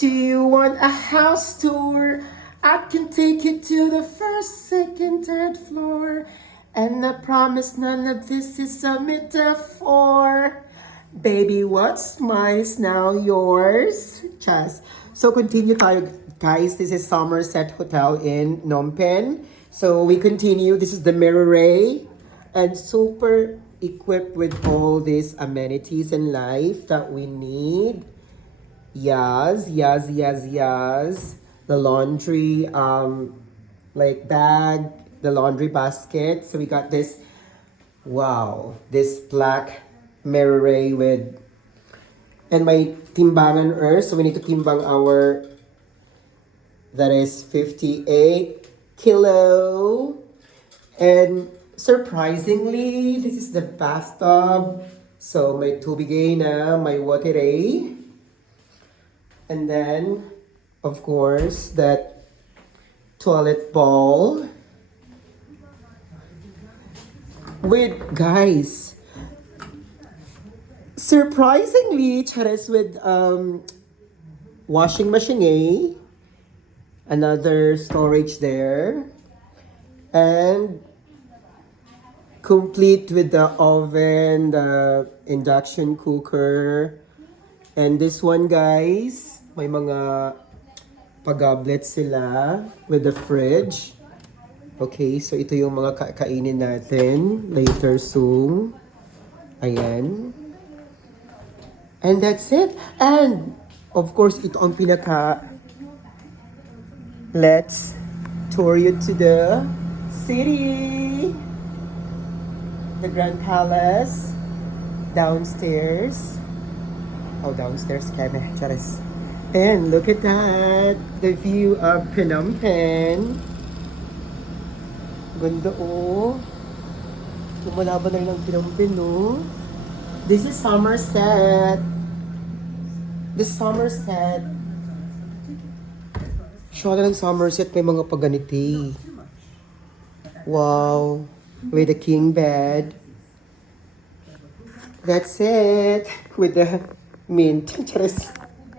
Do you want a house tour? I can take you to the first, second, third floor. And I promise none of this is a metaphor. Baby, what's mine's now yours? Chas. So continue tayo, guys. This is Somerset Hotel in Phnom Penh. So we continue. This is the Mirror and super equipped with all these amenities in life that we need. Yes, yes, yes, yes. The laundry, like bag, the laundry basket. So we got this, wow, this black Mirror with, and my timbangan earth. So we need to timbang our, that is 58 kilo. And surprisingly, this is the bathtub. So may tubigay na, may water. And then, of course, that toilet bowl. With, guys, surprisingly, charas with washing machine, another storage there, and complete with the oven, the induction cooker, and this one, guys, may mga pagablet sila with the fridge. Okay, so ito yung mga kakainin natin later soon. Ayan. And that's it. And, of course, ito ang pinaka... Let's tour you to the city. The Grand Palace. Downstairs. Oh, downstairs kami. Charis. And look at that. The view of Phnom Penh. Ganda oh. Lumalaban na rin ang Phnom Penh, no? This is Somerset. This Somerset. Siya na lang Somerset, may mga paganiti. Wow. With the king bed. That's it. With the mint. Charis.